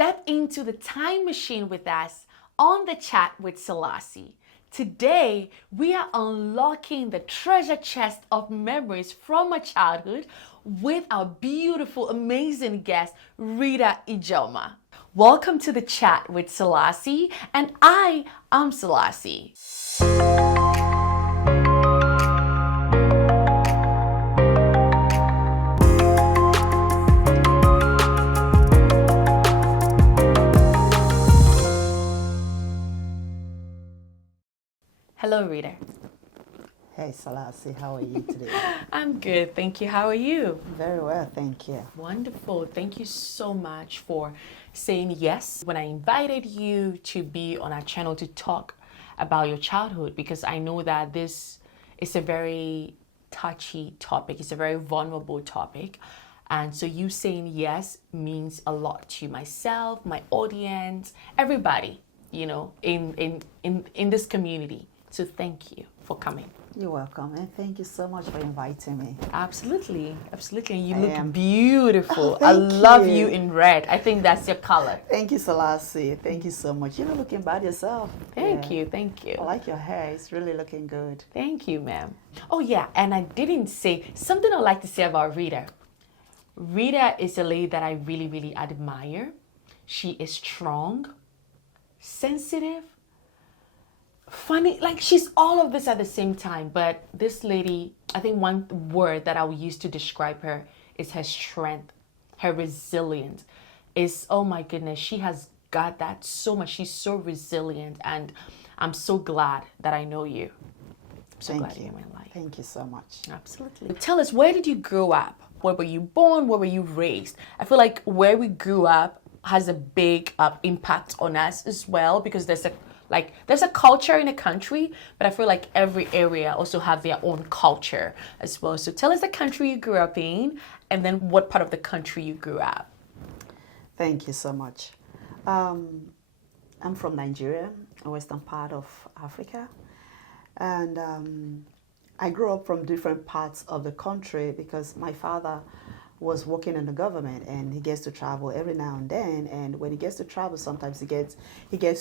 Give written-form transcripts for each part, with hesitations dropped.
Step into the time machine with us on the chat with Selassie. Today, we are unlocking the treasure chest of memories from my childhood with our beautiful, amazing guest, Rita Ijeoma. Welcome to the chat with Selassie, and I am Selassie. Hello, Rita. Hey, Selassie, how are you today? I'm good, thank you. How are you? Very well, thank you. Wonderful. Thank you so much for saying yes when I invited you to be on our channel to talk about your childhood, because I know that this is a very touchy topic. It's a very vulnerable topic. And so you saying yes means a lot to myself, my audience, everybody, you know, in this community. So thank you for coming. You're welcome, and thank you so much for inviting me. Absolutely, absolutely. You look beautiful. Oh, I love you in red. I think that's your color. Thank you, Selassie. Thank you so much. You're not looking bad yourself. Thank you, thank you. I like your hair. It's really looking good. Thank you, ma'am. Oh yeah, and I didn't say something I'd like to say about Rita. Rita is a lady that I really, really admire. She is strong, sensitive, funny, like she's all of this at the same time. But this lady, I think one word that I will use to describe her is her strength, her resilience. Is, oh my goodness, she has got that so much. She's so resilient, and I'm so glad that I know you. I'm so glad you're in my life. Thank you so much. Absolutely. Tell us, where did you grow up? Where were you born? Where were you raised? I feel like where we grew up has a big impact on us as well, because there's a culture in a country, but I feel like every area also have their own culture as well. So tell us the country you grew up in, and then what part of the country you grew up. Thank you so much. I'm from Nigeria, a western part of Africa, and I grew up from different parts of the country because my father was working in the government, and he gets to travel every now and then. And when he gets to travel, sometimes he gets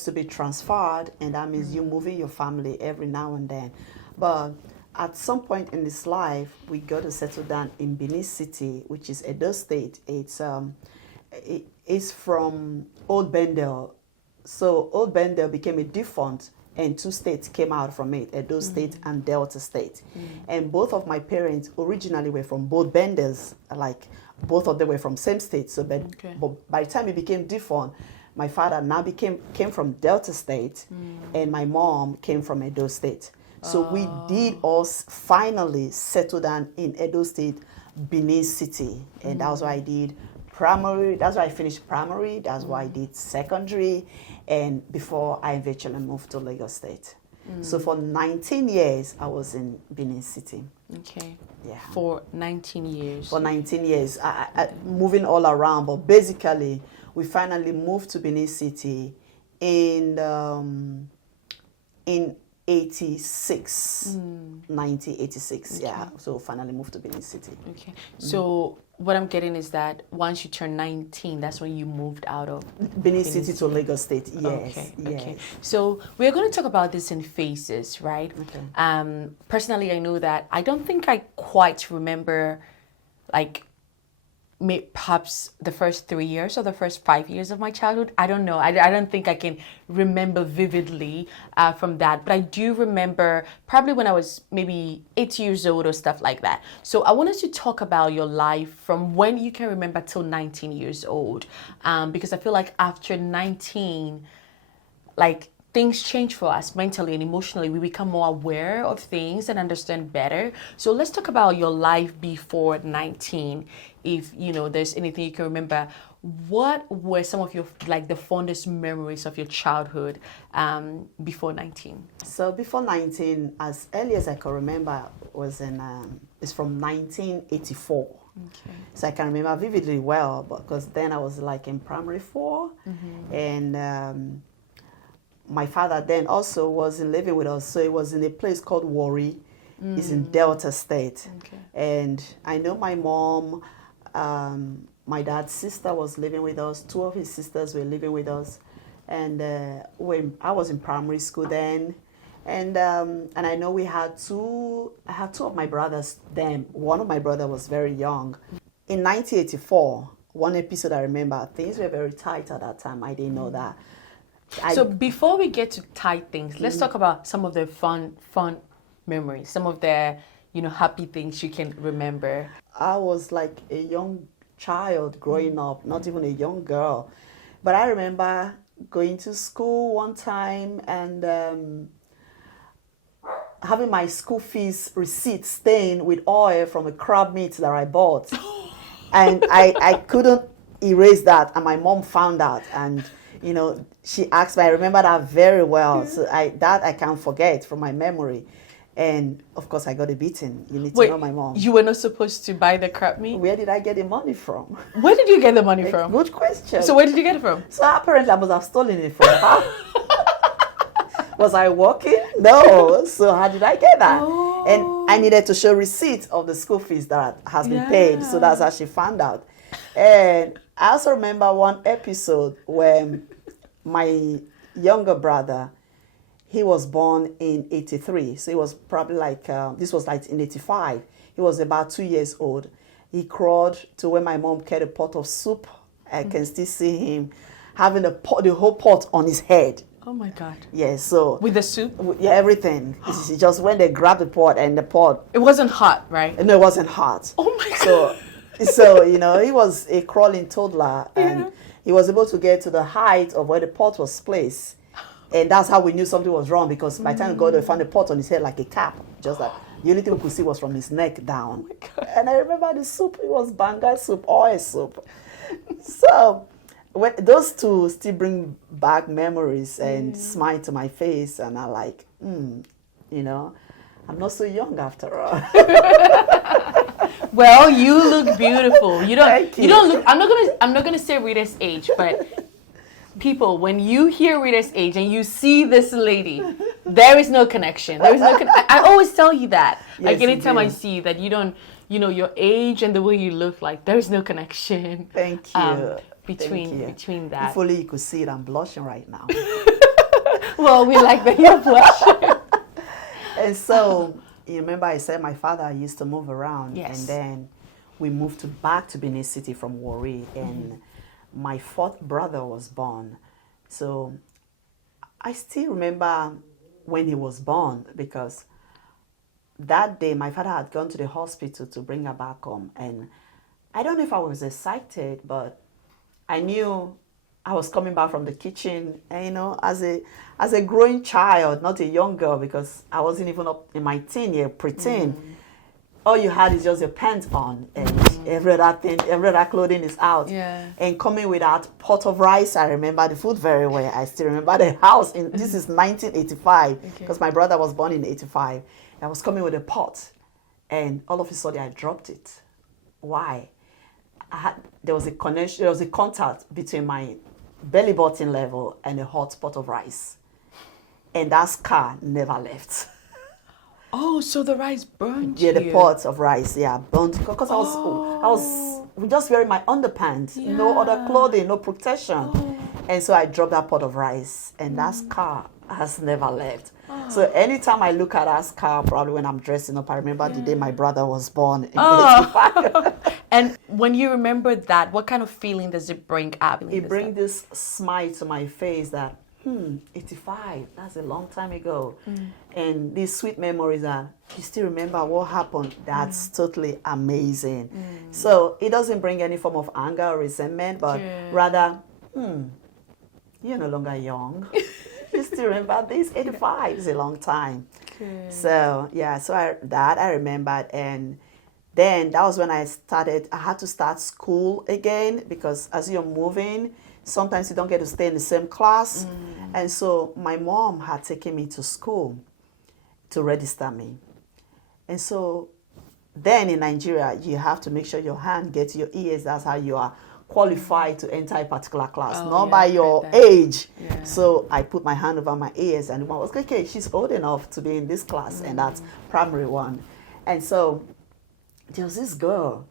to be transferred, and that means you moving your family every now and then. But at some point in his life, we got to settle down in Benin City, which is Edo State. It's from Old Bendel. So Old Bendel became a defunct, and two states came out from it, Edo State and Delta State. And both of my parents originally were from both Benders, like both of them were from same state. So but by the time it became defunct, my father now came from Delta State, and my mom came from Edo State. So we did all finally settle down in Edo State, Benin City. And that was why I did primary, that's why I finished primary, that's why I did secondary, and before I eventually moved to Lagos State. So for 19 years, I was in Benin City. Okay. Yeah. For 19 years. For 19 years, I moving all around, but basically, we finally moved to Benin City in 86, 1986, okay. Yeah. So finally moved to Benin City. Okay. So what I'm getting is that once you turn 19, that's when you moved out of Benin City to Lagos State. Yes. Okay. Yes. Okay. So we're going to talk about this in phases, right? Okay. Personally, I know that I don't think I quite remember, like, perhaps the first 3 years or the first 5 years of my childhood. I don't know. I don't think I can remember vividly from that. But I do remember probably when I was maybe 8 years old or stuff like that. So I want us to talk about your life from when you can remember till 19 years old. Because I feel like after 19, like, things change for us mentally and emotionally. We become more aware of things and understand better. So let's talk about your life before 19. If, you know, there's anything you can remember, what were some of your, like, the fondest memories of your childhood before 19? So before 19, as early as I can remember, was it's from 1984. Okay. So I can remember vividly well, because then I was like in primary 4, and my father then also wasn't living with us, so it was in a place called Warri. It's in Delta State. Okay. And I know my mom my dad's sister was living with us. Two of his sisters were living with us. And when I was in primary school then, and I know I had two of my brothers then. One of my brothers was very young. In 1984, one episode I remember, things were very tight at that time. I didn't know that. So before we get to tight things, let's talk about some of the fun memories, some of the, happy things you can remember. I was like a young child growing up, not even a young girl. But I remember going to school one time and having my school fees receipt stained with oil from a crab meat that I bought. And I couldn't erase that, and my mom found out, and she asked me. I remember that very well. So I can't forget from my memory. And of course I got a beating. You need to know my mom. You were not supposed to buy the crab meat? Where did I get the money from? Where did you get the money from? Good question. So where did you get it from? So apparently I must have stolen it from her. Was I working? No. So how did I get that? Oh. And I needed to show receipt of the school fees that has been paid. So that's how she found out. And I also remember one episode when my younger brother, he was born in 83. So he was probably this was like in 85. He was about 2 years old. He crawled to where my mom kept a pot of soup. I can still see him having the whole pot on his head. Oh my God. Yeah, so. With the soup? Yeah, everything. It's just when they grabbed the pot and the pot. It wasn't hot, right? No, it wasn't hot. Oh my God. So he was a crawling toddler, and he was able to get to the height of where the pot was placed. And that's how we knew something was wrong, because by the time God found the pot on his head like a cap, just like the only thing we could see was from his neck down. Oh my God. And I remember the soup, it was banga soup, oil soup. So those two still bring back memories and smile to my face, and I'm like, I'm not so young after all. Well, you look beautiful. You don't. Thank you. You don't look. I'm not gonna say Rita's age, but people, when you hear Rita's age and you see this lady, there is no connection. There is no. I always tell you that. Yes, like anytime you I do. see that you don't, your age and the way you look, like there is no connection. Thank you. Between that. If only you could see it, I'm blushing right now. Well, we like that you're blushing. And so, you remember I said my father used to move around. Yes. And then we moved back to Benin City from Warri. And my fourth brother was born. So I still remember when he was born, because that day my father had gone to the hospital to bring her back home. And I don't know if I was excited, but I knew I was coming back from the kitchen, and, as a growing child, not a young girl, because I wasn't even up in my teen year, preteen. All you had is just your pants on, and every other clothing is out. Yeah. And coming with that pot of rice, I remember the food very well. I still remember the house. This is 1985, because my brother was born in 85. I was coming with a pot, and all of a sudden I dropped it. Why? There was a connection. There was a contact between my belly button level and a hot pot of rice, and that scar never left. Oh, so the rice burned Yeah, you. the pot of rice, burnt, because I was just wearing my underpants, no other clothing, no protection, and so I dropped that pot of rice, and that scar has never left. So anytime I look at that scar, probably when I'm dressing up, I remember the day my brother was born in 85. And when you remember that, what kind of feeling does it bring up? It brings this smile to my face that, 85, that's a long time ago. And these sweet memories that you still remember what happened, that's totally amazing. So it doesn't bring any form of anger or resentment, but rather, you're no longer young. You still remember this? 85 is a long time. Good. So, I remembered. And then that was when I had to start school again, because as you're moving, sometimes you don't get to stay in the same class. And so my mom had taken me to school to register me. And so then in Nigeria, you have to make sure your hand gets to your ears. That's how you are qualified to enter a particular class, not by your age. Yeah. So I put my hand over my ears, and the mom was like, okay, she's old enough to be in this class, and that's primary one. And so there was this girl.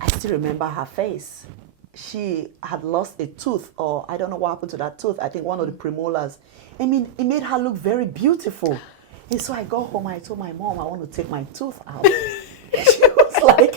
I still remember her face. She had lost a tooth, or I don't know what happened to that tooth. I think one of the premolars. I mean, it made her look very beautiful. And so I got home, I told my mom, I want to take my tooth out. She was like,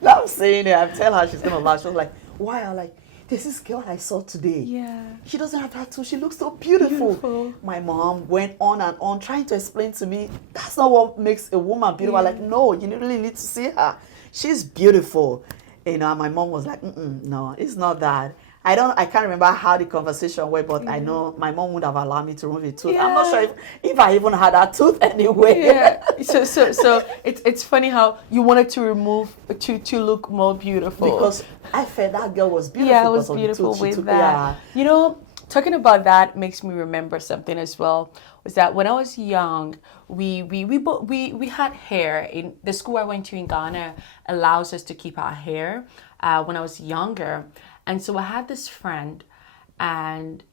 now I'm saying it, I'm telling her she's going to laugh. She was like, why? I'm like, this is girl I saw today. Yeah. She doesn't have that tooth. She looks so beautiful. My mom went on and on trying to explain to me, that's not what makes a woman beautiful. I'm like, no, you really need to see her. She's beautiful. You know, my mom was like, no, it's not that. I can't remember how the conversation went, but I know my mom would have allowed me to remove a tooth. I'm not sure if I even had that tooth anyway. Yeah. So it's funny how you wanted to remove to look more beautiful. Because I felt that girl was beautiful. Yeah, I was beautiful with that. Yeah. You know, talking about that makes me remember something as well. Was that when I was young, we had hair. In the school I went to in Ghana allows us to keep our hair when I was younger. And so I had this friend, and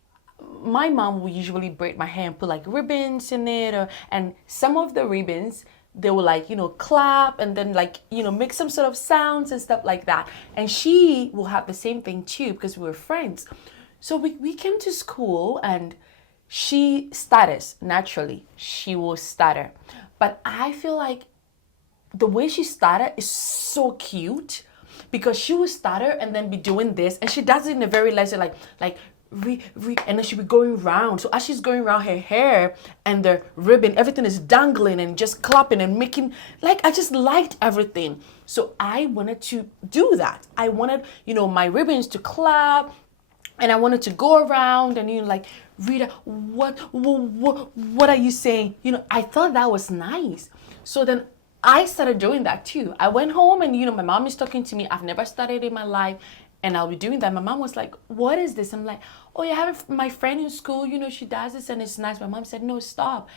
my mom would usually braid my hair and put like ribbons in it, and some of the ribbons, they will like, clap and then like, make some sort of sounds and stuff like that. And she will have the same thing too, because we were friends. So we came to school and she stutters, naturally. She will stutter. But I feel like the way she stutter is so cute, because she will stutter and then be doing this, and she does it in a very lazy, like and then she'll be going round. So as she's going around, her hair and the ribbon, everything is dangling and just clapping and making, like, I just liked everything. So I wanted to do that. I wanted, my ribbons to clap, and I wanted to go around and, like, Rita, what are you saying? I thought that was nice. So then I started doing that too. I went home and, my mom is talking to me. I've never studied in my life, and I'll be doing that. My mom was like, what is this? I'm like, oh, yeah, I have my friend in school, she does this and it's nice. My mom said, no, stop.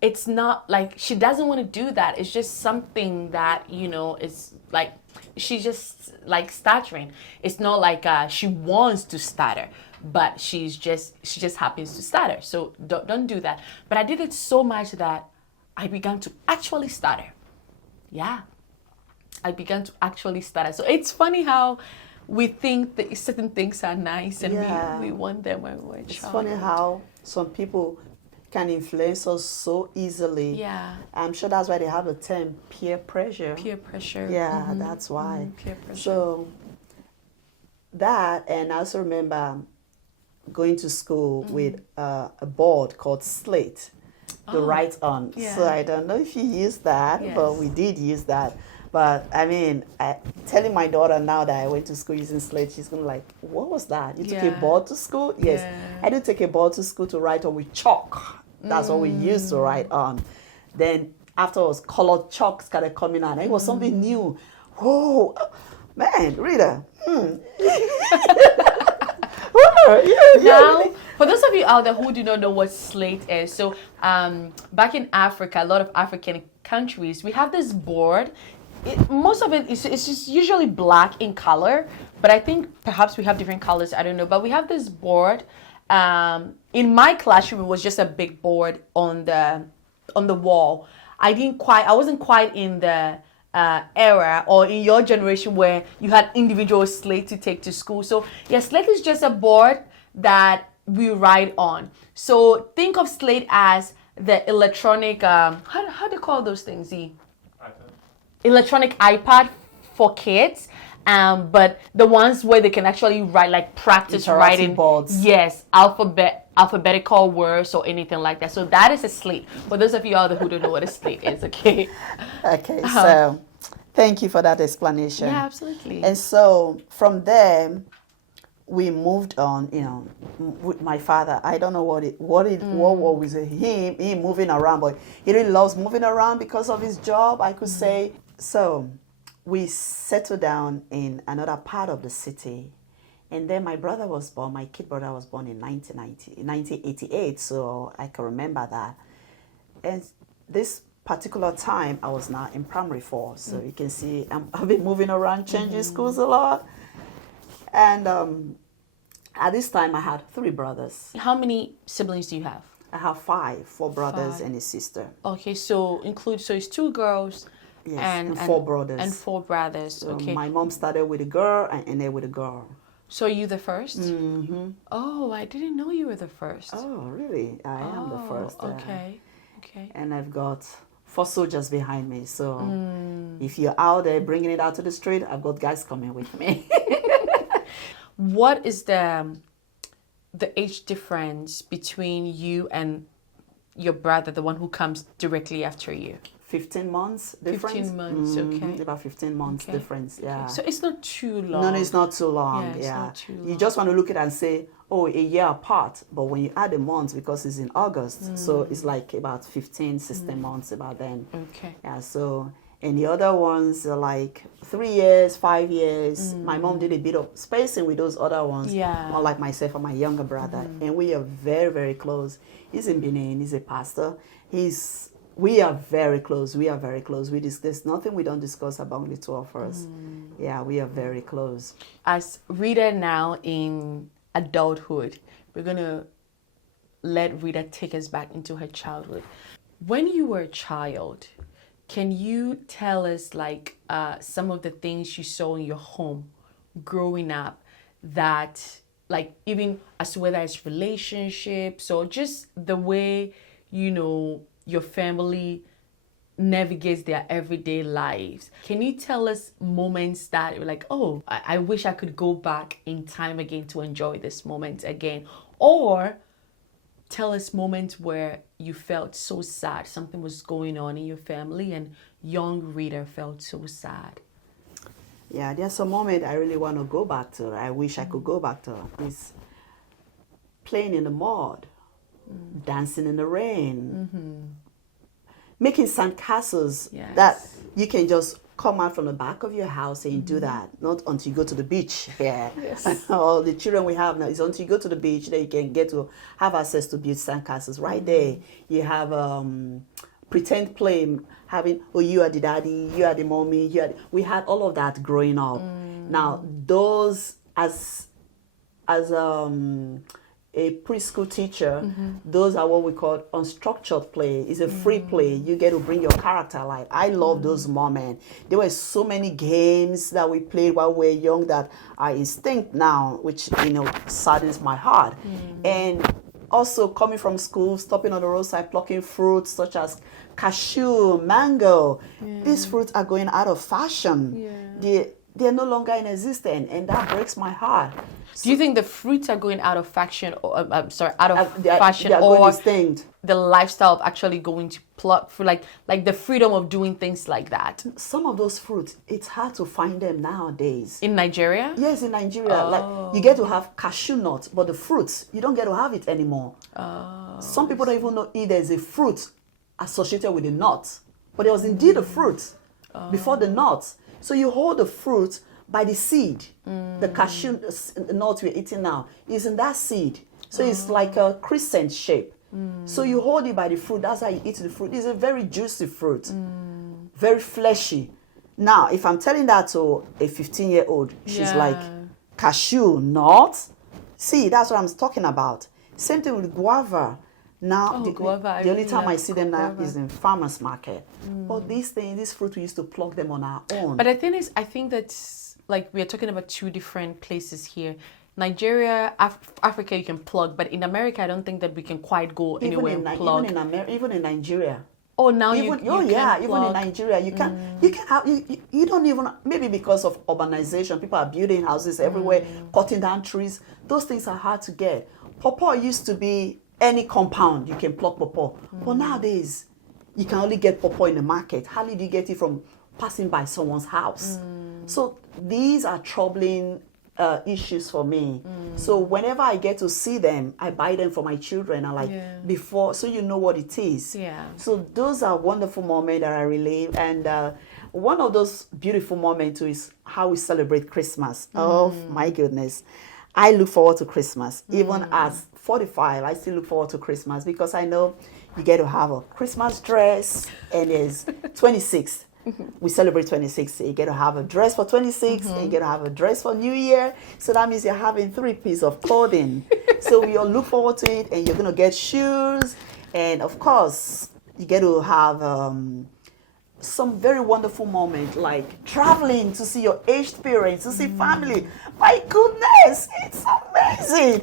It's not like she doesn't want to do that. It's just something that, is like, she's just like stuttering. It's not like she wants to stutter, but she just happens to stutter. So don't do that. But I did it so much that I began to actually stutter. Yeah, I began to actually stutter. So it's funny how we think that certain things are nice and we want them when we're child. It's funny how some people can influence us so easily. Yeah. I'm sure that's why they have the term peer pressure. Peer pressure. Yeah, that's why. Peer pressure. So that, and I also remember going to school with a board called Slate to write on. Yeah. So I don't know if you use that, Yes. but we did use that. But I mean, telling my daughter now that I went to school using Slate, she's going to like, what was that? You took a board to school? Yes. Yeah. I did take a board to school to write on with chalk. That's what we used to write on. Then afterwards, colored chalk started coming out. It was something new. Oh, man, Rita. Now, for those of you out there who do not know what slate is, so back in Africa, a lot of African countries, we have this board. Most of it is just usually black in color, but I think perhaps we have different colors. I don't know, but we have this board. In my classroom, it was just a big board on the wall. I wasn't quite in the era or in your generation where you had individual slate to take to school. So yeah, slate is just a board that we write on. So think of slate as the electronic, how do you call those things? The electronic iPad for kids. But the ones where they can actually write, like practice writing boards. Yes, alphabetical words or anything like that. So that is a slate. For those of you out there who don't know what a slate is, okay? Okay, so thank you for that explanation. Yeah, absolutely. And so from there, we moved on, with my father. I don't know what was him moving around, but he really loves moving around because of his job, I could say. So we settled down in another part of the city. And then my brother was born, my kid brother was born in 1988, so I can remember that. And this particular time, I was now in primary 4, so you can see I've been moving around, changing schools a lot. And at this time, I had 3 brothers. How many siblings do you have? I have 4 brothers and a sister. Okay, so it's 2 girls Yes, and four brothers. And four brothers. So okay. my mom started with a girl and ended with a girl. So you the first? Mm-hmm. Oh, I didn't know you were the first. Oh, really? I am the first. Okay. Okay. And I've got 4 soldiers behind me. So if you're out there bringing it out to the street, I've got guys coming with me. What is the age difference between you and your brother, the one who comes directly after you? 15 months difference. 15 months, okay. About 15 months difference, yeah. Okay. So it's not too long. No, it's not too long, Yeah, it's not too long. You just want to look at it and say, oh, a year apart. But when you add the months, because it's in August, so it's like about 15, 16 months about then. Okay. Yeah, so, and the other ones are like 3 years, 5 years. My mom did a bit of spacing with those other ones. Yeah. Unlike myself and my younger brother. And we are very, very close. He's in Benin, he's a pastor. We are very close. We are very close. There's nothing we don't discuss among the two of us. Yeah, we are very close. As Rita now in adulthood, we're going to let Rita take us back into her childhood. When you were a child, can you tell us like some of the things you saw in your home growing up that like even as to whether it's relationships or just the way, you know, your family navigates their everyday lives. Can you tell us moments that you're like, oh, I wish I could go back in time again to enjoy this moment again? Or tell us moments where you felt so sad, something was going on in your family and young Rita felt so sad. Yeah, there's a moment I really want to go back to. I wish I could go back to. It's playing in the mud, dancing in the rain, making sandcastles that you can just come out from the back of your house and do that. Not until you go to the beach. Yeah. Yes. All the children we have now is until you go to the beach that you can get to have access to build sandcastles. Right there, you have pretend play, having, oh, you are the daddy, you are the mommy, we had all of that growing up. Now, those as a preschool teacher, those are what we call unstructured play. It's a free play. You get to bring your character alive. I love those moments. There were so many games that we played while we were young that are extinct now, which, you know, saddens my heart. And also coming from school, stopping on the roadside, plucking fruits such as cashew, mango. These fruits are going out of fashion. They're no longer in existence, and that breaks my heart. Do you think the fruits are going out of fashion, or fashion, they are or going extinct? The lifestyle of actually going to pluck for like the freedom of doing things like that? Some of those fruits, it's hard to find them nowadays. In Nigeria? Yes, in Nigeria. Like you get to have cashew nuts, but the fruits, you don't get to have it anymore. Some people don't even know if there's a fruit associated with the nut, but there was indeed a fruit before the nut. So you hold the fruit by the seed. The cashew nut we're eating now is in that seed. So it's like a crescent shape. So you hold it by the fruit. That's how you eat the fruit. It's a very juicy fruit, very fleshy. Now, if I'm telling that to a 15-year-old, she's like, cashew nut? See, that's what I'm talking about. Same thing with guava. Now, the only time I see them now is in farmers market. But these things, this fruit, we used to pluck them on our own. But the thing is, I think that's like we are talking about two different places here. Nigeria, Africa, you can plug, but in America, I don't think that we can quite go anywhere and plug. Even in Nigeria. Oh, now even even in Nigeria, you can have you don't even, maybe because of urbanization, people are building houses everywhere, cutting down trees. Those things are hard to get. Pawpaw used to be any compound you can pluck pawpaw, but nowadays you can only get pawpaw in the market. Hardly do you get it from passing by someone's house. So these are troubling issues for me. So whenever I get to see them, I buy them for my children. I like before, so you know what it is. So those are wonderful moments that I relive. And one of those beautiful moments too is how we celebrate Christmas. Oh my goodness. I look forward to Christmas. Even as 45, I still look forward to Christmas because I know you get to have a Christmas dress, and it's 26th. We celebrate 26th. You get to have a dress for 26th, and you get to have a dress for New Year. So that means you're having 3 pieces of clothing. So we all look forward to it, and you're going to get shoes. And of course, you get to have some very wonderful moment, like traveling to see your aged parents, to see family. My goodness, it's amazing.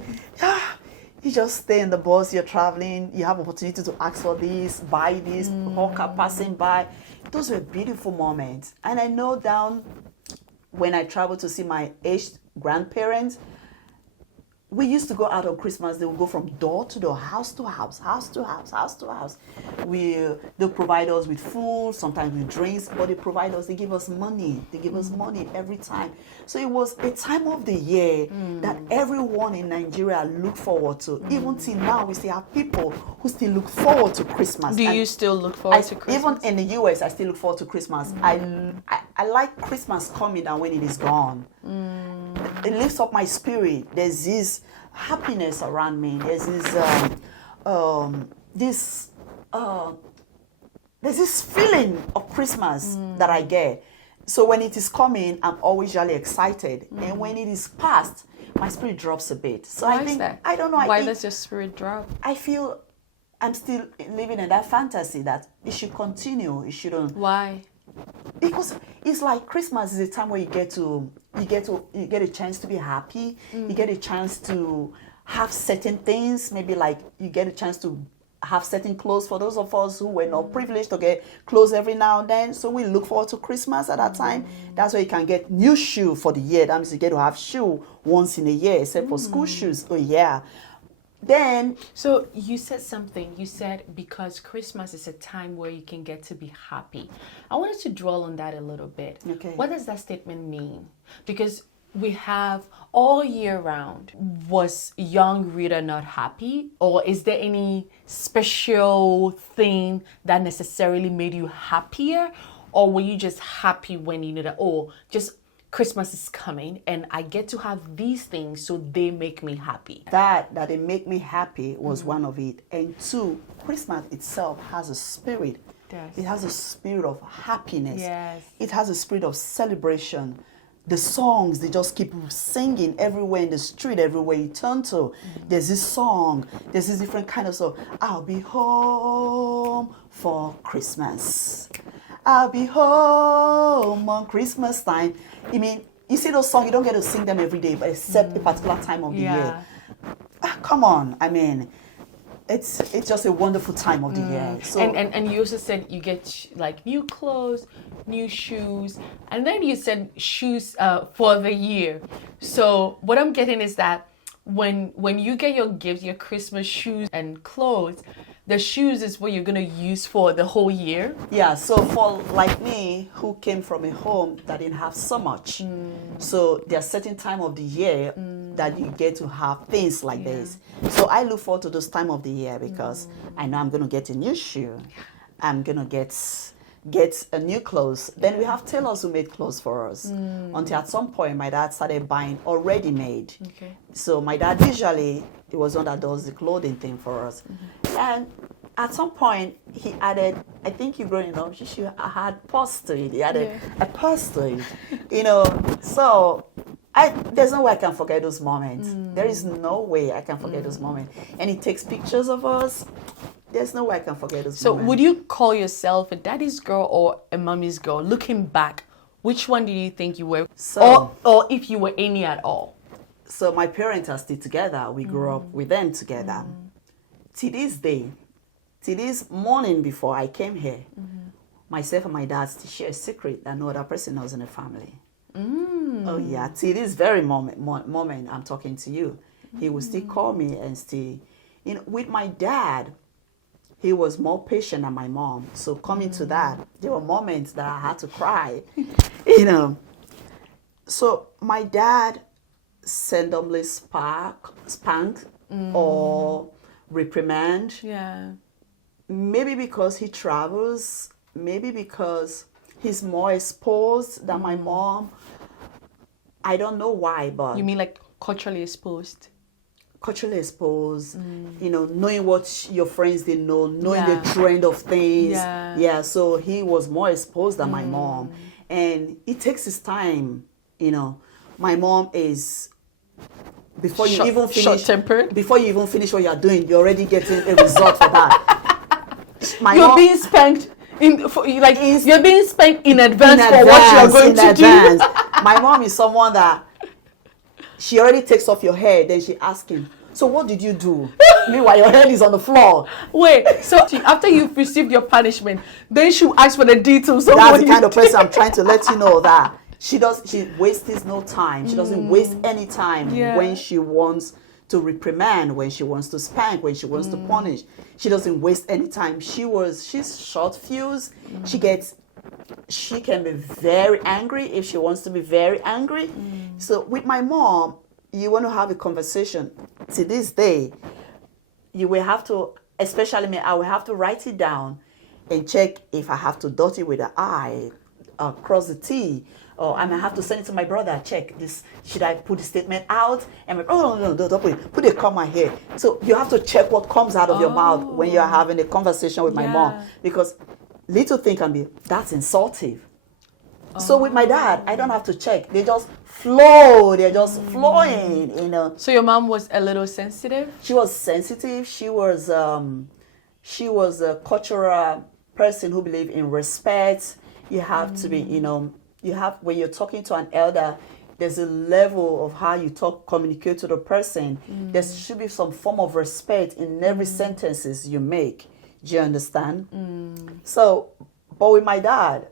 You just stay in the bus, you're traveling, you have opportunity to ask for this, buy this, hawker passing by. Those were beautiful moments. And I know down when I traveled to see my aged grandparents, we used to go out on Christmas. They would go from door to door, house to house, house to house, house to house. They'll provide us with food, sometimes with drinks, but they give us money. They give us money every time. So it was a time of the year that everyone in Nigeria looked forward to. Even till now, we still have people who still look forward to Christmas. Do you still look forward to Christmas? Even in the US, I still look forward to Christmas. I like Christmas coming and when it is gone. It lifts up my spirit. There's this happiness around me. There's this feeling of Christmas that I get. So when it is coming, I'm always really excited. And when it is past, my spirit drops a bit. So Why I think, is that? I don't know. Why does your spirit drop? I feel I'm still living in that fantasy that it should continue. It shouldn't. Why? Because it's like Christmas is a time where you get a chance to be happy. You get a chance to have certain things. Maybe like you get a chance to have certain clothes for those of us who were not privileged to get clothes every now and then. So we look forward to Christmas at that time. That's where you can get new shoe for the year. That means you get to have shoe once in a year, except for school shoes. Oh yeah. Then, so you said something. You said because Christmas is a time where you can get to be happy. I wanted to dwell on that a little bit. Okay. What does that statement mean? Because we have all year round. Was young Rita not happy? Or is there any special thing that necessarily made you happier? Or were you just happy when you knew that, just Christmas is coming and I get to have these things, so they make me happy? That they make me happy was one of it. And two, Christmas itself has a spirit. Yes. It has a spirit of happiness. Yes. It has a spirit of celebration. The songs, they just keep singing everywhere in the street, everywhere you turn to. There's this song, there's this different kind of song. I'll be home for Christmas. I'll be home on Christmas time. I mean, you see those songs, you don't get to sing them every day, but except a particular time of the year. Come on, I mean, it's just a wonderful time of the year. So, and you also said you get like new clothes, new shoes, and then you said shoes for the year. So what I'm getting is that when you get your gifts, your Christmas shoes and clothes, the shoes is what you're going to use for the whole year? Yeah, so for like me, who came from a home that didn't have so much, so there's certain time of the year that you get to have things like this. So I look forward to this time of the year because I know I'm going to get a new shoe. I'm going to get a new clothes. Then we have tailors who made clothes for us. Until at some point, my dad started buying already made. Okay. So my dad usually, it was one that does the clothing thing for us. And at some point, he added, I think you growing up, she should add purse to it. He added a purse to it. So there's no way I can forget those moments. There is no way I can forget those moments. And he takes pictures of us. There's no way I can forget those moments. So would you call yourself a daddy's girl or a mommy's girl? Looking back, which one do you think you were? Or if you were any at all? So my parents are still together. We grew up with them together. To this day, to this morning before I came here, myself and my dad still share a secret that no other person knows in the family. Oh yeah, to this very moment I'm talking to you, he will still call me and still, with my dad, he was more patient than my mom. So coming to that, there were moments that I had to cry, So my dad seldomly spank or reprimand. Yeah. Maybe because he travels, maybe because he's more exposed than my mom. I don't know why, but... You mean like culturally exposed? Culturally exposed, knowing what your friends didn't know, knowing the trend of things. Yeah, so he was more exposed than my mom. And it takes his time, My mom is... Before you even finish, short-tempered. Before you even finish what you're doing, you're already getting a result for that. You're being spanked. You're being spanked in advance for what you're going to do. My mom is someone that she already takes off your hair, then she asks him, so what did you do? Meanwhile, your head is on the floor. Wait, so after you've received your punishment, then she'll ask for the details. So that's the kind of person I'm trying to let you know that she wastes no time. She doesn't waste any time when she wants to reprimand, when she wants to spank, when she wants to punish. She doesn't waste any time. She's short fuse. She can be very angry if she wants to be very angry. So with my mom, you want to have a conversation. To this day, you will have to, especially me, I will have to write it down and check if I have to dot it with an I, cross the T, or I may have to send it to my brother. Check this. Should I put the statement out? And no, don't put it. Put a comma here. So you have to check what comes out of your mouth when you're having a conversation with my mom, because little thing can be, that's insultive. So with my dad, I don't have to check. They just flow. They're just flowing, So your mom was a little sensitive? She was sensitive. She was a cultural person who believed in respect. You have to be, when you're talking to an elder, there's a level of how you communicate to the person. There should be some form of respect in every sentences you make. Do you understand? So, but with my dad,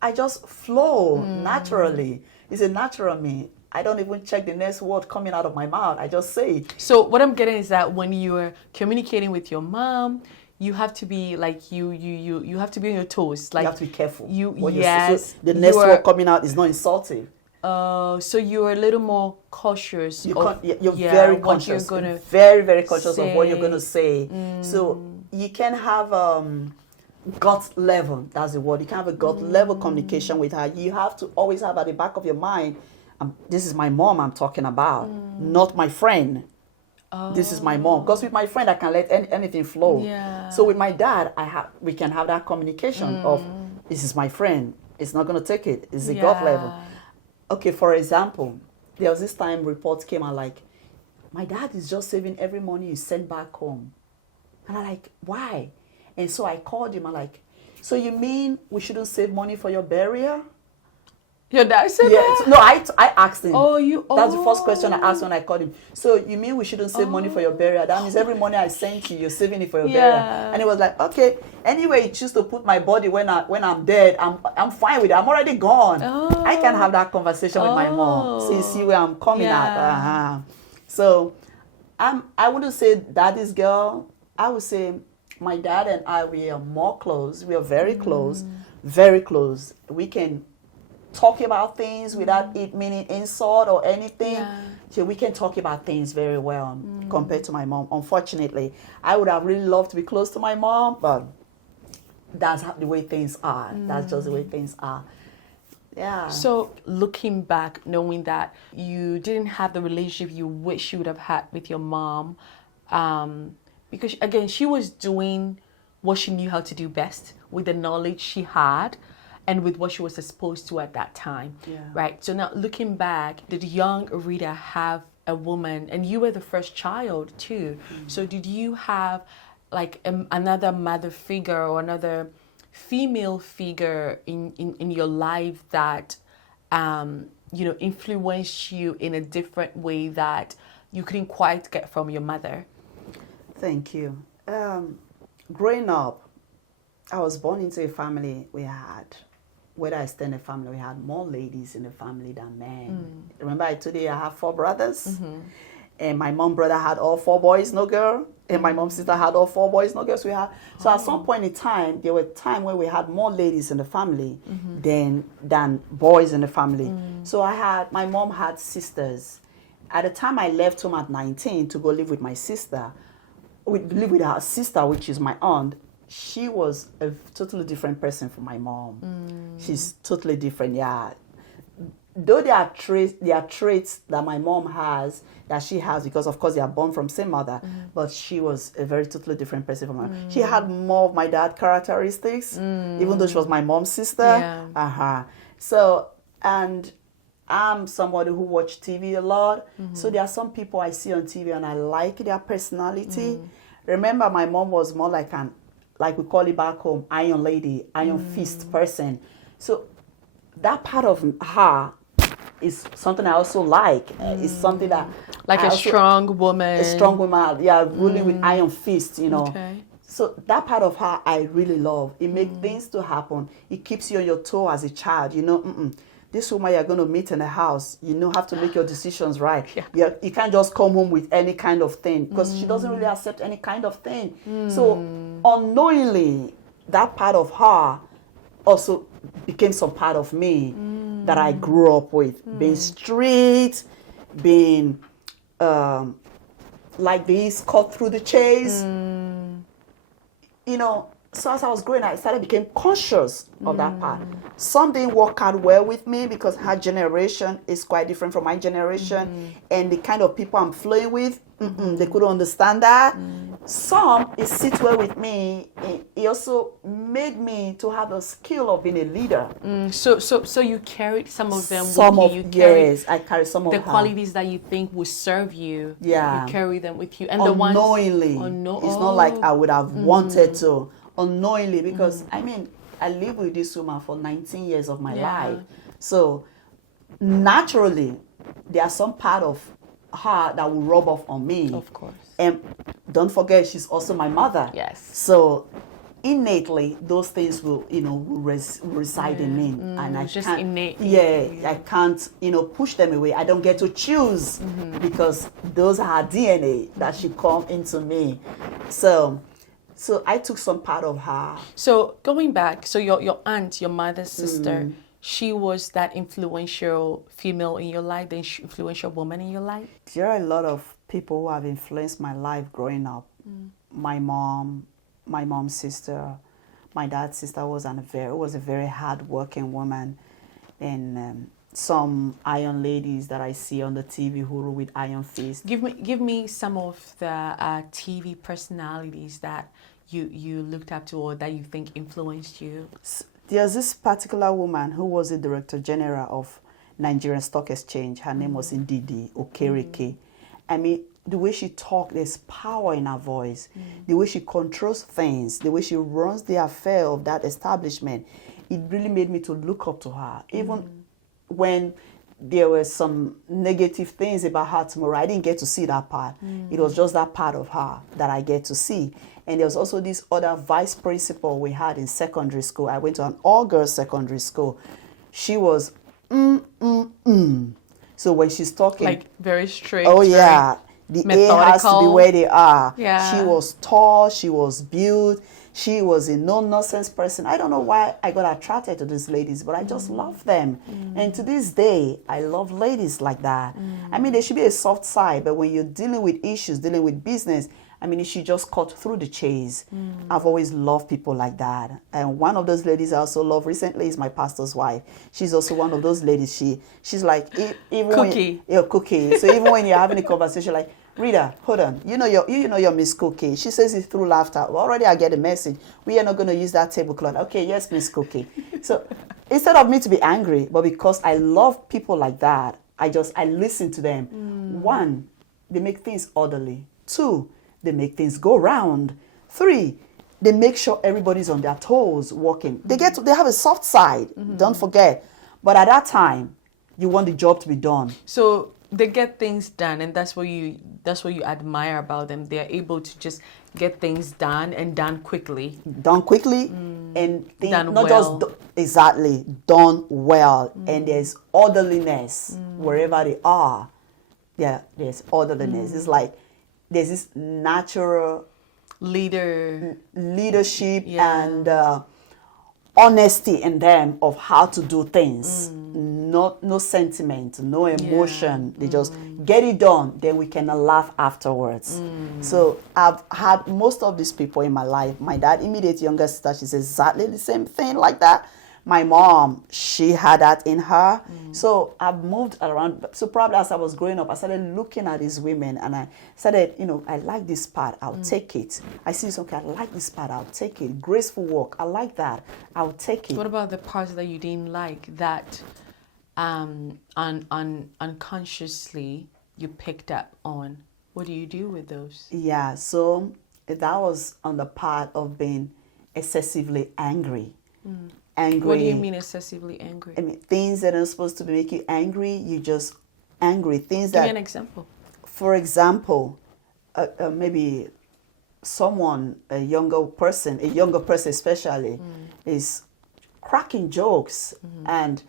I just flow naturally. It's a natural me. I don't even check the next word coming out of my mouth. I just say it. So what I'm getting is that when you're communicating with your mom, you have to be like you have to be on your toes. Like you have to be careful. The next word coming out is not insultive. So you're a little more cautious. You're very conscious. Very, very conscious of what you're going to say. So you can have gut level. That's the word. You can have a gut level communication with her. You have to always have at the back of your mind, this is my mom I'm talking about, not my friend. This is my mom. Because with my friend, I can let anything flow. Yeah. So with my dad, we can have that communication of, this is my friend. It's not going to take it. It's a gut level. Okay, for example, there was this time reports came out like, my dad is just saving every money you send back home. And I'm like, why? And so I called him. I'm like, so you mean we shouldn't save money for your burial? Your dad said that? No, I asked him. That's the first question I asked when I called him. So you mean we shouldn't save money for your burial? That means every money I send you, you're saving it for your burial. And he was like, okay. Anyway, you choose to put my body when I'm dead. I'm fine with it. I'm already gone. I can have that conversation with my mom. So you see where I'm coming at. So I wouldn't say daddy's girl. I would say my dad and I, we are more close. We are very close. Very close. We can talk about things without it meaning insult or anything. So we can talk about things very well compared to my mom. Unfortunately, I would have really loved to be close to my mom, but that's the way things are. That's just the way things are. Yeah. So looking back, knowing that you didn't have the relationship you wish you would have had with your mom, because again, she was doing what she knew how to do best with the knowledge she had and with what she was exposed to at that time, right? So now looking back, did young Rita have a woman, and you were the first child too, so did you have like another mother figure or another female figure in your life that, influenced you in a different way that you couldn't quite get from your mother? Thank you. Growing up, I was born into a family whether I extended family, we had more ladies in the family than men. Remember I told you I have 4 brothers? And my mom brother had all 4 boys, no girl. And my mom's sister had all 4 boys, no girls. So at some point in time, there were times where we had more ladies in the family than boys in the family. So my mom had sisters. At the time I left home at 19 to go live with my sister, live with her sister, which is my aunt. She was a totally different person from my mom. She's totally different, Though there are traits that my mom has, that she has, because of course they are born from same mother, but she was a very totally different person from her. She had more of my dad's characteristics, even though she was my mom's sister. So, and I'm somebody who watch TV a lot. So there are some people I see on TV and I like their personality. Remember, my mom was more like an like we call it back home, iron lady, iron fist person. So that part of her is something I also like. It's something that Like I a also, strong woman. a strong woman, yeah, ruling with iron fist, you know. Okay. So that part of her I really love. It makes things to happen. It keeps you on your toe as a child. You know, this woman you're going to meet in the house, you know, have to make your decisions right. Yeah. You can't just come home with any kind of thing, because she doesn't really accept any kind of thing. So unknowingly, that part of her also became some part of me that I grew up with. Being street, being like this, cut through the chase. You know, so as I was growing, I started became conscious of that part. Some didn't work out well with me because her generation is quite different from my generation, and the kind of people I'm flowing with, they couldn't understand that. Some, it sits well with me. It also made me to have a skill of being a leader. So you carried some of them Some with of you. You carried yes, I carry some of the her. qualities that you think will serve you. Yeah. You carry them with you. And the ones Unknowingly. It's not like I would have wanted to. Unknowingly, because I mean, I lived with this woman for 19 years of my life. So naturally, there are some part of her that will rub off on me. Of course. And don't forget, she's also my mother. Yes. So innately, those things will, will reside in me, and I just can't. innate. Yeah, I can't, push them away. I don't get to choose because those are her DNA that should come into me. So I took some part of her. So going back, so your aunt, your mother's sister, she was that influential female in your life, the influential woman in your life? There are a lot of people who have influenced my life growing up. My mom, my mom's sister, my dad's sister was a very hard-working woman, and some iron ladies that I see on the TV who rule with iron fists. Give me some of the TV personalities that you looked up to or that you think influenced you. There's this particular woman who was the director general of Nigerian Stock Exchange. Her name was Ndidi Okereke. I mean, the way she talked, there's power in her voice. The way she controls things, the way she runs the affair of that establishment, it really made me to look up to her. Even when there were some negative things about her tomorrow, I didn't get to see that part. It was just that part of her that I get to see. And there was also this other vice principal we had in secondary school. I went to an all-girls secondary school. She was So when she's talking, like very strict. oh yeah, the A has to be where they are. Yeah. She was tall, she was built, she was a no-nonsense person. I don't know why I got attracted to these ladies, but I just love them. And to this day, I love ladies like that. I mean, there should be a soft side, but when you're dealing with issues, dealing with business, I mean, she just cut through the chase. I've always loved people like that. And one of those ladies I also love recently is my pastor's wife. She's also one of those ladies. She's like, even Cookie. Cookie. So even when you're having a conversation like, Rita, hold on. You know your Miss Cookie. She says it through laughter. Well, already I get a message. We are not going to use that tablecloth. Okay, yes, Miss Cookie. So instead of me to be angry, but because I love people like that, I listen to them. One, they make things orderly. Two, they make things go round. Three, they make sure everybody's on their toes working. They have a soft side. Don't forget. But at that time, you want the job to be done. So they get things done, and that's what you admire about them. They're able to just get things done and done quickly. Done quickly and Done not well. just exactly done well. And there's orderliness wherever they are. Yeah, there's orderliness. It's like there's this natural leadership and honesty in them of how to do things. No sentiment, no emotion. They just get it done, then we can laugh afterwards. So I've had most of these people in my life. My dad, immediate younger sister, she's exactly the same thing like that. My mom, she had that in her. So I've moved around. So probably as I was growing up, I started looking at these women and I started, I like this part, I'll take it. I see something, I like this part, I'll take it. Graceful walk, I like that, I'll take it. What about the parts that you didn't like that unconsciously you picked up on? What do you do with those? Yeah, so that was on the part of being excessively angry. Angry. What do you mean excessively angry? I mean, things that are supposed to make you angry, you just angry. Things Give that, me an example. for example, maybe someone, a younger person especially, is cracking jokes, and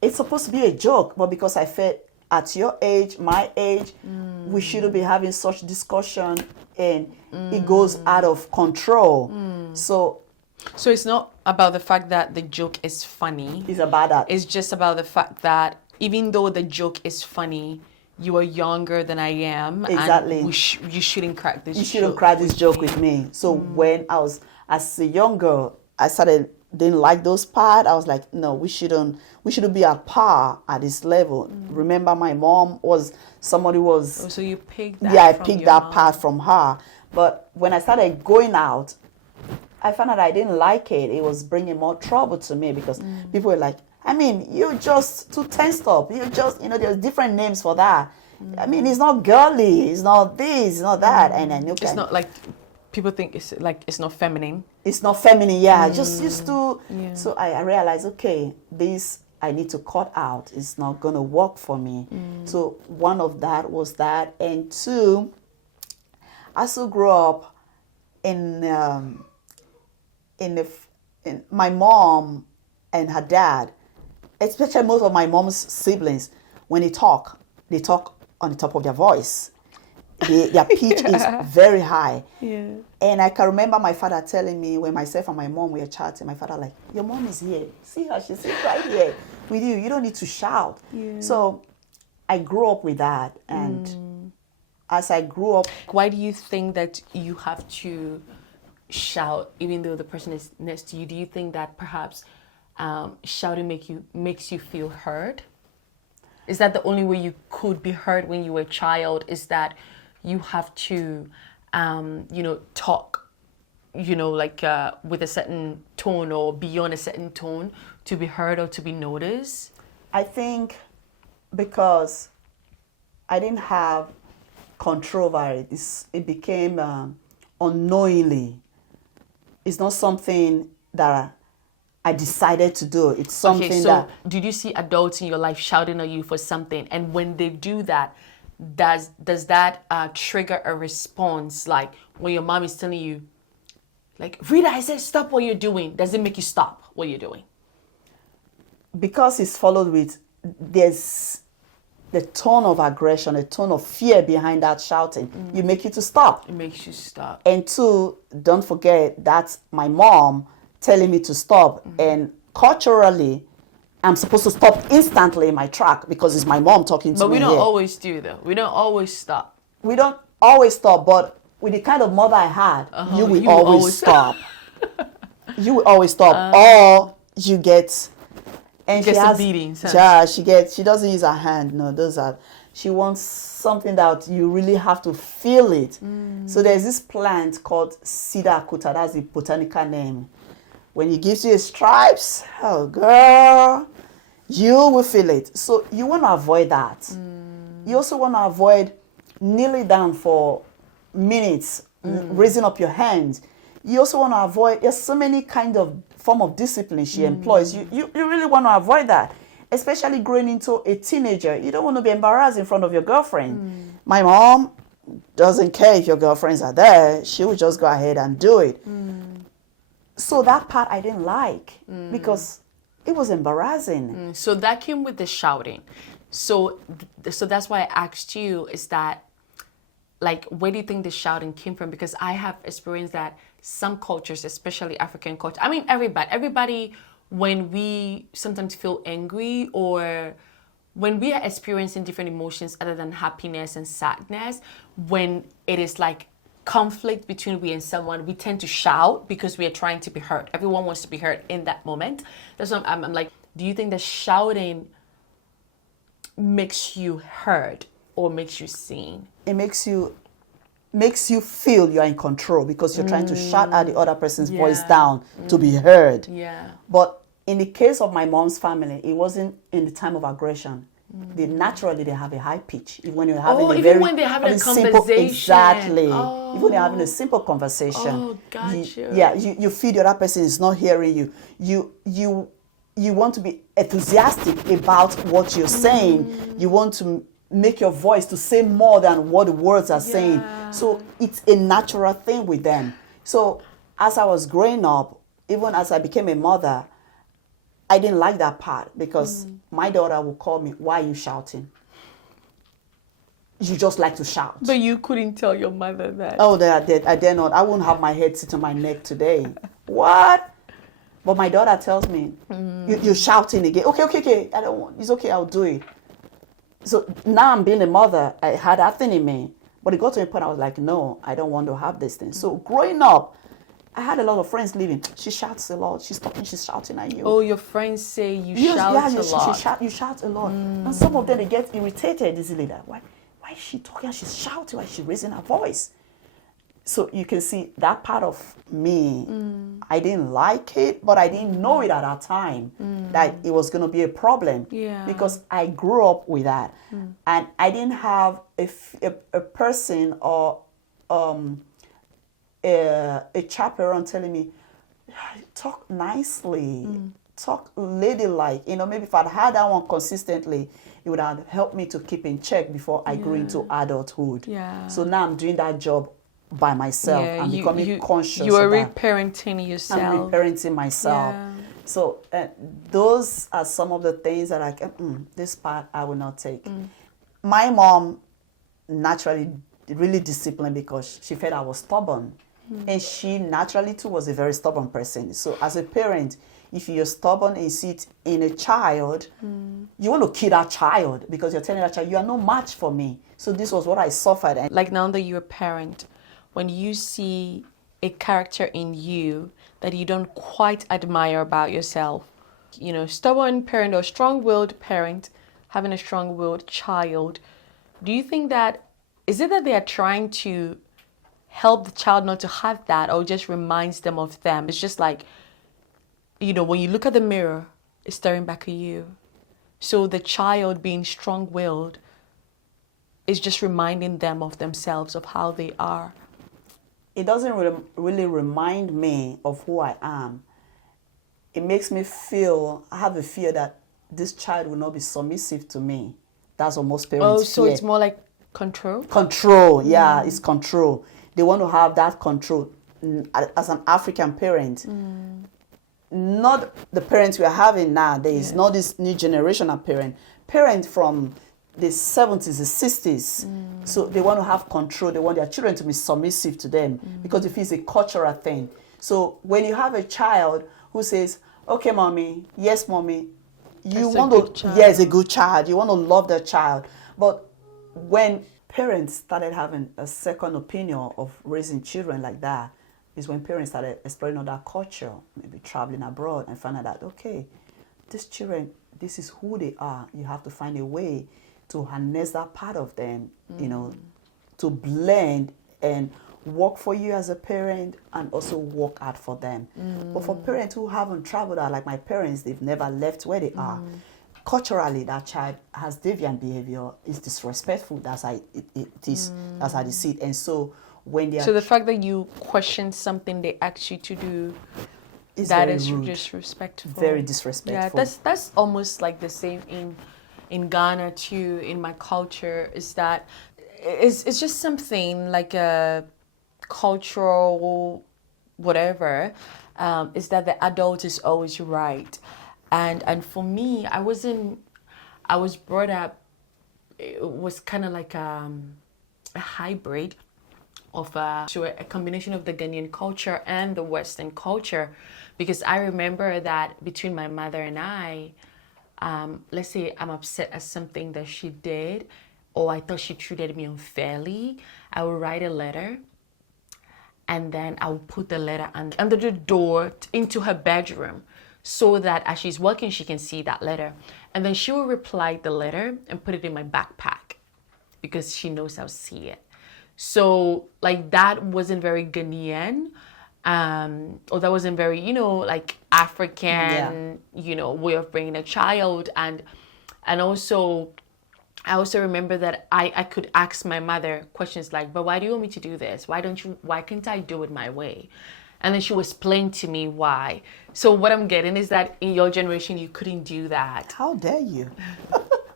it's supposed to be a joke, but because I felt at your age, my age, we shouldn't be having such discussion, and it goes out of control. So it's not about the fact that the joke is funny. it's about that. It's just about the fact that even though the joke is funny, you are younger than I am. Exactly. And you shouldn't crack this joke. You shouldn't crack this joke with me. So when I was, as a young girl, I didn't like those parts. I was like, no, we shouldn't be at par at this level. Remember, my mom was somebody was. Oh, so you picked that. Yeah, I from picked your that mom. part from her. But when I started going out, I found out I didn't like it. It was bringing more trouble to me because people were like, I mean, you're just too tensed up. You just, there's different names for that. I mean, it's not girly. It's not this. It's not that. And I knew It's not like people think it's not feminine. it's not feminine. Yeah, I just used to. Yeah. So I realized, okay, this I need to cut out. It's not gonna work for me. So one of that was that, and two, I also grew up in my mom and her dad, especially most of my mom's siblings, when they talk on the top of their voice. Their pitch is very high. Yeah. And I can remember my father telling me when myself and my mom were chatting, my father like, your mom is here. See her, she's sitting right here with you. You don't need to shout. Yeah. So I grew up with that. And as I grew up, Why do you think that you have to shout even though the person is next to you? Do you think that perhaps shouting makes you feel heard? Is that the only way you could be heard when you were a child? Is that you have to, talk, with a certain tone or beyond a certain tone to be heard or to be noticed? I think because I didn't have control over it, it became unknowingly. It's not something that I decided to do. It's something Okay, so that. did you see adults in your life shouting at you for something? And when they do that, does that trigger a response? Like when your mom is telling you, like, Rita, I said stop what you're doing. Does it make you stop what you're doing? Because it's followed with, there's the tone of aggression, a tone of fear behind that shouting. You make you to stop. It makes you stop. And two, don't forget that's my mom telling me to stop. And culturally, I'm supposed to stop instantly in my track because it's my mom talking to me. But we don't here. always do though. We don't always stop. We don't always stop, but with the kind of mother I had, you will always stop. You will always stop. Or you get, and she Gets has a beating. yeah, she doesn't use her hand. No, she wants something that you really have to feel it. So there's this plant called cedar akuta. That's the botanical name. When he gives you a stripes, oh girl, you will feel it. So you want to avoid that. You also want to avoid kneeling down for minutes, raising up your hands. You also want to avoid, there's so many kind of form of discipline she employs. You really want to avoid that, especially growing into a teenager. You don't want to be embarrassed in front of your girlfriend. My mom doesn't care if your girlfriends are there. She will just go ahead and do it. So that part I didn't like because it was embarrassing. So that came with the shouting. So that's why I asked you, is that, like, where do you think the shouting came from? Because I have experienced that some cultures, especially African culture, I mean, everybody, when we sometimes feel angry or when we are experiencing different emotions other than happiness and sadness, when it is like conflict between we and someone, we tend to shout because we are trying to be heard. Everyone wants to be heard in that moment. That's why I'm like, do you think that shouting makes you heard or makes you seen? It makes you feel you're in control because you're trying to shout out the other person's voice down to be heard. Yeah. But in the case of my mom's family, it wasn't in the time of aggression. They naturally they have a high pitch. Even when you're having Oh, a even very when they're having a simple, conversation. exactly. Even when you're having Oh. a simple conversation. Oh, got you. Yeah, you feel the other person is not hearing you. You want to be enthusiastic about what you're saying. You want to make your voice to say more than what the words are saying. Yeah. So it's a natural thing with them. So as I was growing up, even as I became a mother, I didn't like that part because my daughter would call me, "Why are you shouting? You just like to shout." But you couldn't tell your mother that. Oh, I dare not. I wouldn't have my head sit on my neck today. What? But my daughter tells me, "You're shouting again." Okay. I don't want. It's okay. I'll do it. So now I'm being a mother. I had that thing in me, but it got to a point I was like, no, I don't want to have this thing. So growing up, I had a lot of friends living. She shouts a lot. She's talking. She's shouting at you. Oh, your friends say you Yes, shout yeah, a lot. you shout a lot. And some of them, they get irritated easily. Like, why is she talking? She's shouting. Why is she raising her voice? So you can see that part of me, I didn't like it, but I didn't know it at that time that it was going to be a problem. Yeah. Because I grew up with that. And I didn't have a person or a chaperone telling me, talk nicely, talk ladylike. Maybe if I'd had that one consistently, it would have helped me to keep in check before I grew into adulthood. Yeah. So now I'm doing that job by myself. Yeah, I'm becoming conscious you are of that. reparenting yourself. I'm reparenting myself. Yeah. So those are some of the things that this part I will not take. My mom naturally really disciplined because she felt I was stubborn. And she naturally too was a very stubborn person. So as a parent, if you're stubborn and you see it in a child, you want to kill that child because you're telling that child, you are no match for me. So this was what I suffered. And Like now that you're a parent, when you see a character in you that you don't quite admire about yourself, stubborn parent or strong-willed parent having a strong-willed child, do you think is it that they are trying to help the child not to have that, or just reminds them of them? It's just like, when you look at the mirror, it's staring back at you. So the child being strong-willed is just reminding them of themselves, of how they are. It doesn't really remind me of who I am. It makes me I have a fear that this child will not be submissive to me. That's what most parents Oh, so fear. it's more like control? Control, yeah, it's control. They want to have that control. As an African parent, not the parents we are having now. There is not this new generation of parents from the 70s, the 60s. So they want to have control. They want their children to be submissive to them because it is a cultural thing. So when you have a child who says, "Okay, mommy, yes, mommy," you want to, yes, a good child. You want to love the child. But when parents started having a second opinion of raising children like that, is when parents started exploring other culture, maybe traveling abroad, and find out that, okay, these children, this is who they are. You have to find a way to harness that part of them, to blend and work for you as a parent and also work out for them. But for parents who haven't traveled out, like my parents, they've never left where they are. Culturally, that child has deviant behavior, is disrespectful. That's how it is. That's how they see it. And so when they are... So the fact that you question something they ask you to do, that is disrespectful. Very disrespectful. Yeah, that's almost like the same in Ghana too. In my culture, is that it's just something like a cultural whatever. Is that the adult is always right, and for me, I was brought up. It was kind of like a hybrid of a combination of the Ghanaian culture and the Western culture, because I remember that between my mother and I, let's say I'm upset at something that she did, or I thought she treated me unfairly, I would write a letter, and then I would put the letter under the door into her bedroom, so that as she's working, she can see that letter. And then she will reply the letter and put it in my backpack because she knows I'll see it. So like that wasn't very Ghanaian, or that wasn't very, like African, way of bringing a child. And And also, I also remember that I could ask my mother questions like, but why do you want me to do this? Why can't I do it my way? And then she would explain to me why. So what I'm getting is that in your generation, you couldn't do that. How dare you?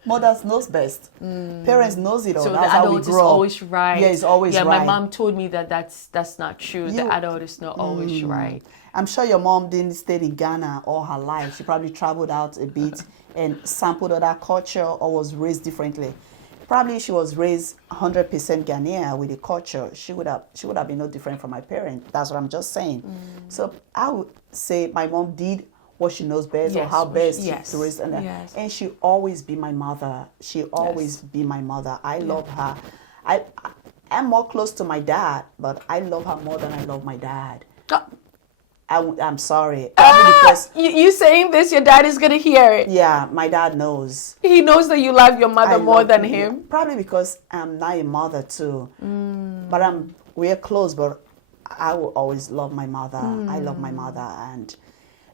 Mothers knows best. Parents knows it all. So That's the how we adult is grow. always right. Yeah, it's always right. right. My mom told me that that's not true. The adult is not always right. I'm sure your mom didn't stay in Ghana all her life. She probably traveled out a bit and sampled other culture or was raised differently. Probably she was raised 100% Ghanaian with the culture. She would have been no different from my parents. That's what I'm just saying. So I would say my mom did what she knows best, or how best to raise, and she always be my mother. She always be my mother. I love her. I'm more close to my dad, but I love her more than I love my dad. I'm sorry. Because you saying this, your dad is gonna hear it. Yeah, my dad knows. He knows that you love your mother more than him. Probably because I'm not a mother too. But we're close. But I will always love my mother. I love my mother, and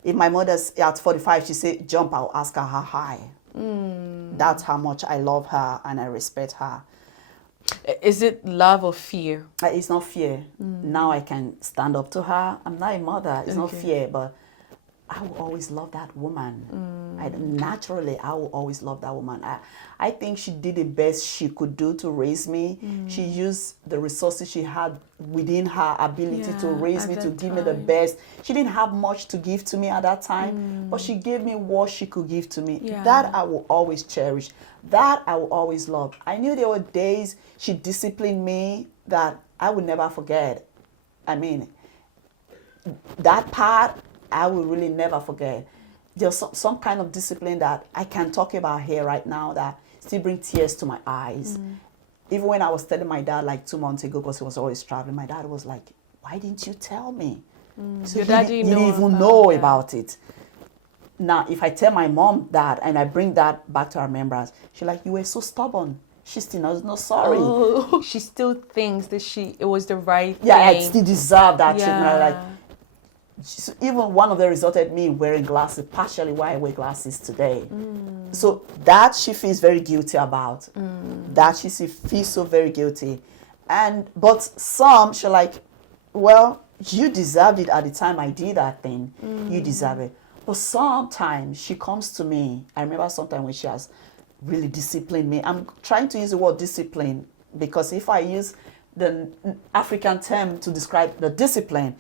if my mother's at 45, she say jump, I'll ask her how high. That's how much I love her and I respect her. Is it love or fear? It's not fear. Now I can stand up to her. I'm not a mother. It's not fear, but I will always love that woman. Naturally, I will always love that woman. I think she did the best she could do to raise me. She used the resources she had within her ability to raise me, to give me the best. She didn't have much to give to me at that time, but she gave me what she could give to me. That I will always cherish. That I will always love. I knew there were days she disciplined me that I would never forget. I mean, that part I will really never forget. There's some kind of discipline that I can talk about here right now that still bring tears to my eyes. Even when I was telling my dad like 2 months ago, because he was always traveling, my dad was like, why didn't you tell me? So he didn't even know about it. Now, if I tell my mom that and I bring that back to her remembrance, she's like, you were so stubborn. She still knows no sorry. Oh, she still thinks that it was the right thing. Yeah, I still deserve that treatment. Like, so even one of them resulted me wearing glasses, partially why I wear glasses today. So that she feels very guilty about. That she feels so very guilty. But some, she's like, well, you deserved it at the time I did that thing. You deserve it. But sometimes she comes to me. I remember sometimes when she has really disciplined me. I'm trying to use the word discipline because if I use the African term to describe the discipline.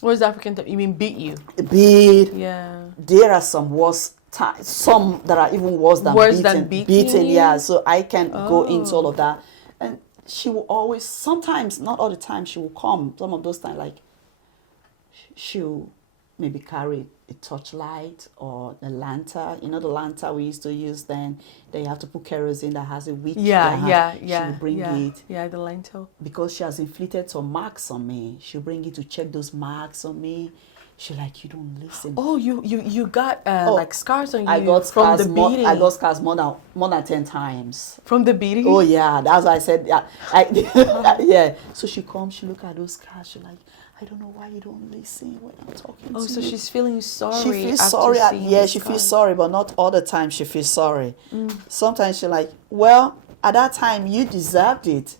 What is the African term? You mean beat you? Beat. Yeah. There are some worse times, some that are even worse than beating. Yeah, so I can go into all of that. And she will always, sometimes, not all the time, she will come. Some of those times, like, she'll maybe carry a torchlight or a lantern. You know the lantern we used to use then? Then you have to put kerosene that has a wick. Yeah. She will bring it. Yeah, the lentil. Because she has inflicted some marks on me. She'll bring it to check those marks on me. She's like, you don't listen. Oh, you got like scars on you. I got scars from the beating. I got scars more than 10 times. From the beating? Oh yeah, that's why I said yeah. Yeah. So she comes, she look at those scars. She's like, I don't know why you don't listen when I'm talking to you. Oh, so she's feeling sorry. She feels sorry. She feels sorry, but not all the time she feels sorry. Sometimes she's like, well, at that time you deserved it.